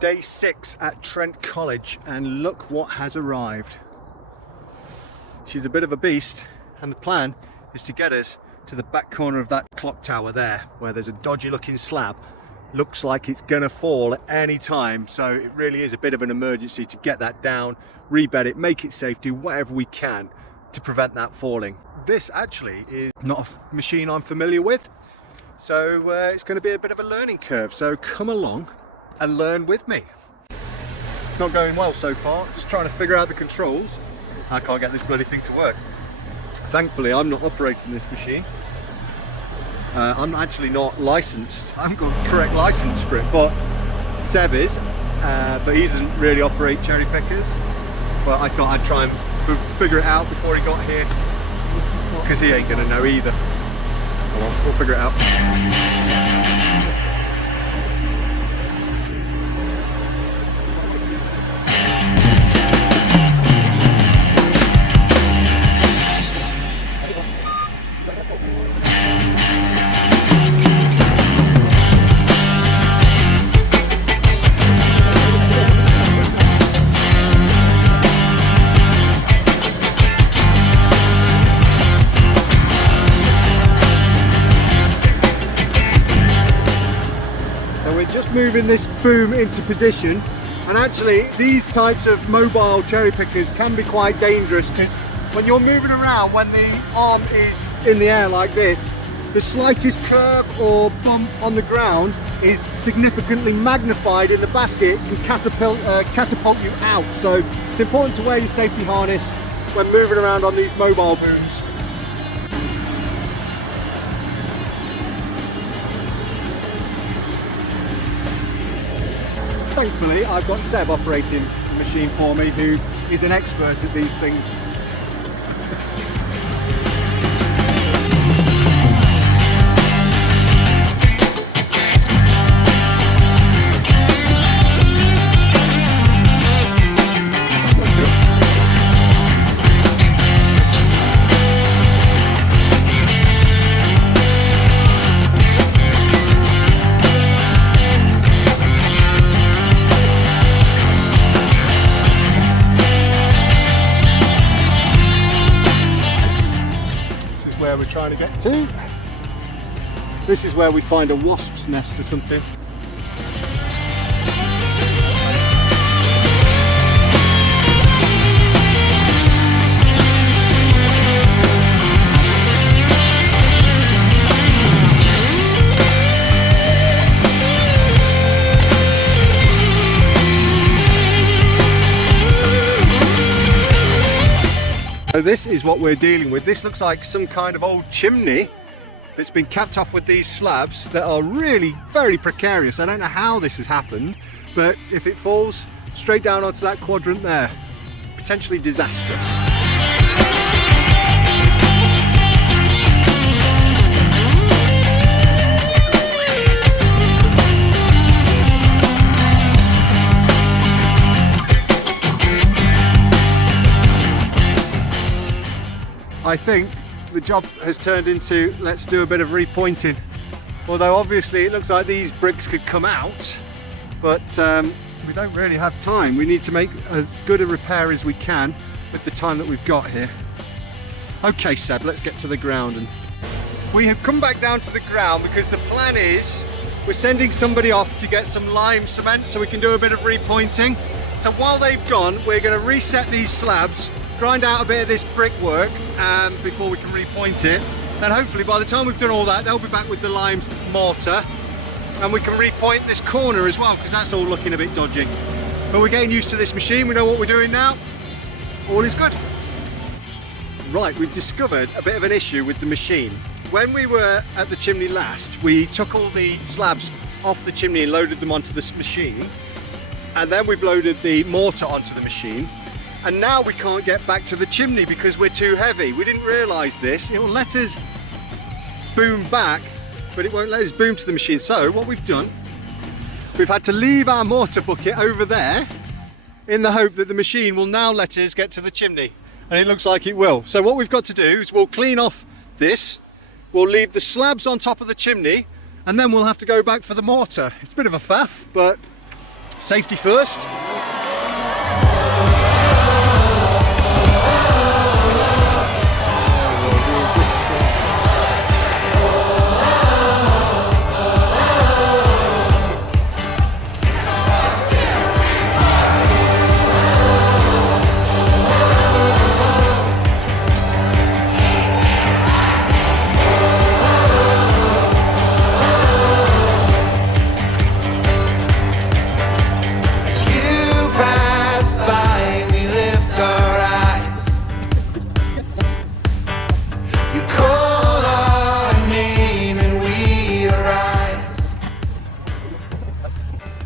Day 6 at Trent College, and look what has arrived. She's a bit of a beast, and the plan is to get us to the back corner of that clock tower there, where there's a dodgy looking slab. Looks like it's gonna fall at any time, so it really is a bit of an emergency to get that down, rebed it, make it safe, do whatever we can to prevent that falling. This actually is not a machine I'm familiar with, so it's going to be a bit of a learning curve, so come along and learn with me. It's not going well so far, just trying to figure out the controls. I can't get this bloody thing to work. Thankfully I'm not operating this machine. I'm actually not licensed, I haven't got the correct license for it, but Seb is, but he doesn't really operate Cherrypickers. But I thought I'd try and figure it out before he got here, because he ain't gonna know either. Come on, we'll figure it out. Moving this boom into position, and actually these types of mobile cherry pickers can be quite dangerous, because when you're moving around, when the arm is in the air like this, the slightest curve or bump on the ground is significantly magnified in the basket and catapult you out. So it's important to wear your safety harness when moving around on these mobile booms. Thankfully, I've got Seb operating the machine for me, who is an expert at these things. Where we're trying to get to. This is where we find a wasp's nest or something. So this is what we're dealing with. This looks like some kind of old chimney that's been capped off with these slabs that are really very precarious. I don't know how this has happened, but if it falls straight down onto that quadrant there, potentially disastrous. I think the job has turned into, let's do a bit of repointing. Although obviously it looks like these bricks could come out, but we don't really have time. We need to make as good a repair as we can with the time that we've got here. Okay Seb, let's get to the ground. And we have come back down to the ground because the plan is we're sending somebody off to get some lime cement so we can do a bit of repointing. So while they've gone, we're going to reset these slabs, grind out a bit of this brickwork before we can repoint it. Then hopefully by the time we've done all that, they'll be back with the lime mortar and we can repoint this corner as well, because that's all looking a bit dodgy. But we're getting used to this machine, we know what we're doing now. All is good. Right, we've discovered a bit of an issue with the machine. When we were at the chimney last, we took all the slabs off the chimney and loaded them onto this machine. And then we've loaded the mortar onto the machine. And now we can't get back to the chimney because we're too heavy. We didn't realise this. It will let us boom back, but it won't let us boom to the machine. So what we've done, we've had to leave our mortar bucket over there in the hope that the machine will now let us get to the chimney. And it looks like it will. So what we've got to do is we'll clean off this, we'll leave the slabs on top of the chimney, and then we'll have to go back for the mortar. It's a bit of a faff, but Safety first.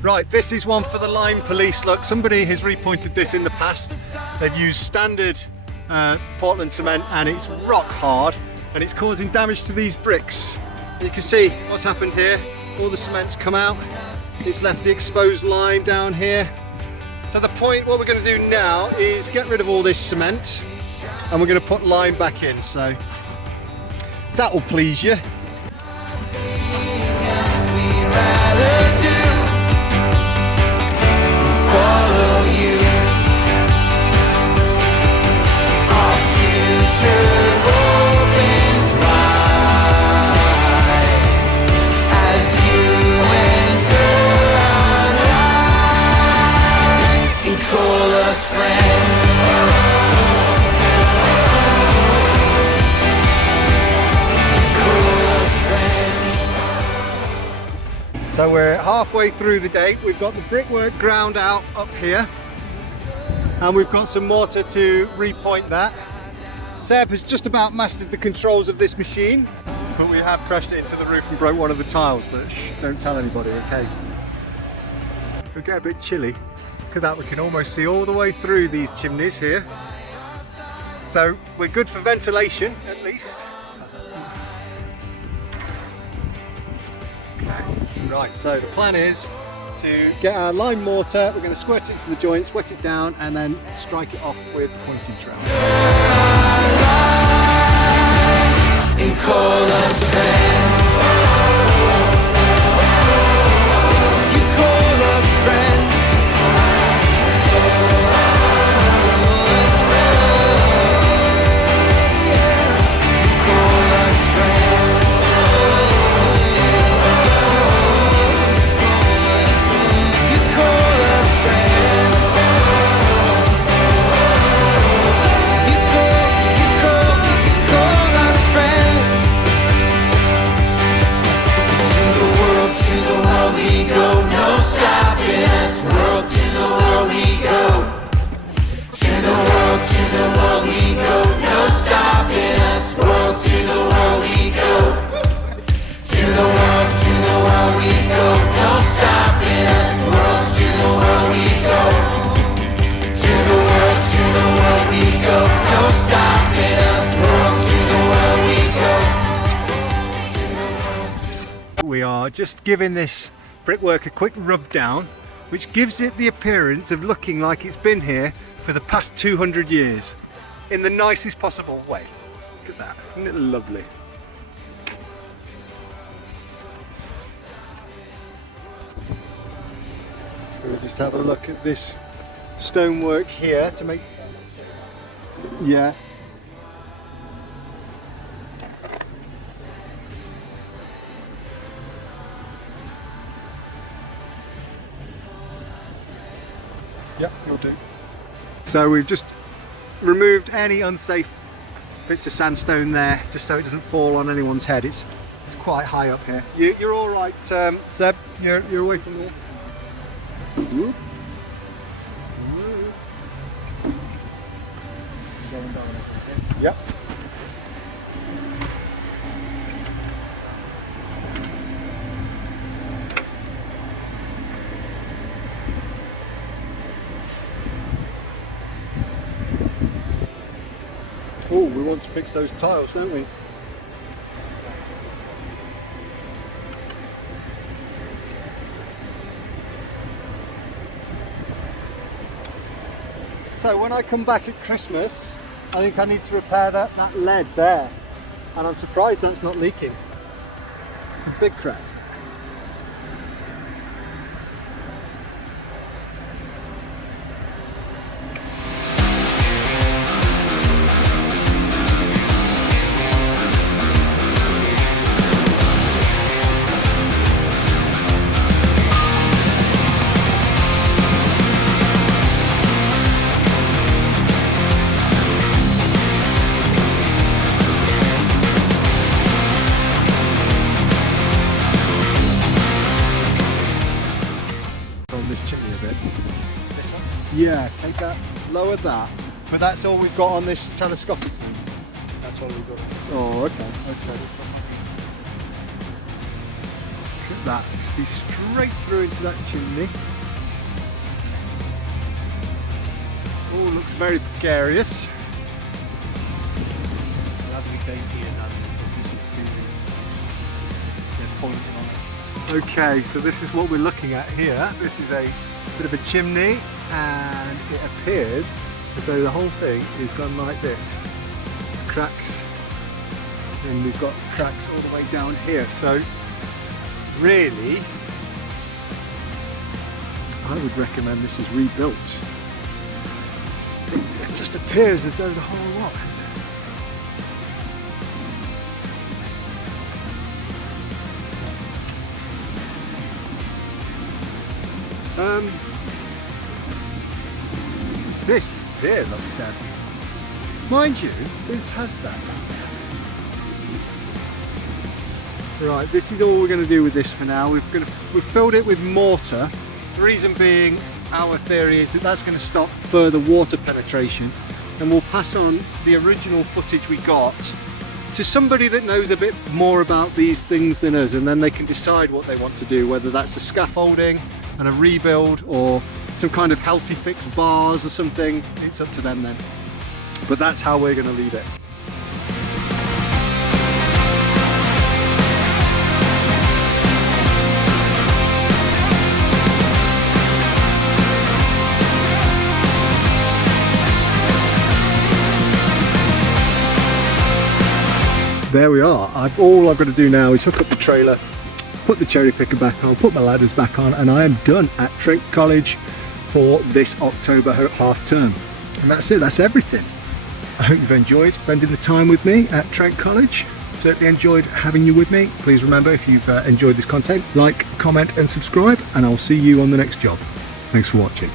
Right, this is one for the line police. Look, somebody has repointed this in the past. They've used standard Portland cement and it's rock hard and it's causing damage to these bricks. You can see what's happened here. All the cement's come out. It's left the exposed lime down here. So the point, what we're going to do now is get rid of all this cement and we're going to put lime back in. So that will please you. So we're halfway through the day. We've got the brickwork ground out up here and we've got some mortar to repoint that. Seb has just about mastered the controls of this machine, but we have crashed it into the roof and broke one of the tiles, but shh, don't tell anybody, okay? It'll get a bit chilly. Look at that, we can almost see all the way through these chimneys here. So we're good for ventilation at least. Right, so the plan is to get our lime mortar, we're going to squirt it into the joints, wet it down and then strike it off with the pointing trowel. We are just giving this brickwork a quick rub down, which gives it the appearance of looking like it's been here for the past 200 years in the nicest possible way. Look at that, isn't it lovely? So we'll just have a look at this stonework here to make, yeah. Yep, you'll do. So we've just removed any unsafe bits of sandstone there, just so it doesn't fall on anyone's head. It's quite high up here. You're all right, Seb. You're away from the wall. Whoop. Yep. Oh, we want to fix those tiles, don't we? So when I come back at Christmas, I think I need to repair that lead there. And I'm surprised that's not leaking. Some big cracks. open this chimney a bit. This one? Yeah, take that, lower that. But that's all we've got on this telescopic thing. That's all we've got. Oh, okay. Look at that. See straight through into that chimney. Oh, looks very precarious. I'll have to be down here now because this is serious. There's points on it. Okay, so this is what we're looking at here. This is a bit of a chimney, and it appears as though the whole thing is gone like this. There's cracks, and we've got cracks all the way down here. So really, I would recommend this is rebuilt. It just appears as though the whole lot is. What's this? Here looks sad. Mind you, this has that down there. Right, this is all we're going to do with this for now. We've filled it with mortar. The reason being, our theory is that that's going to stop further water penetration, and we'll pass on the original footage we got to somebody that knows a bit more about these things than us, and then they can decide what they want to do, whether that's a scaffolding and a rebuild or some kind of healthy fix bars or something. It's up to them then. But that's how we're going to leave it. There we are. All I've got to do now is hook up the trailer, put the Cherrypicker back on, put my ladders back on, and I am done at Trent College for this October half term. And that's it, that's everything. I hope you've enjoyed spending the time with me at Trent College. Certainly enjoyed having you with me. Please remember, if you've enjoyed this content, like, comment and subscribe, and I'll see you on the next job. Thanks for watching.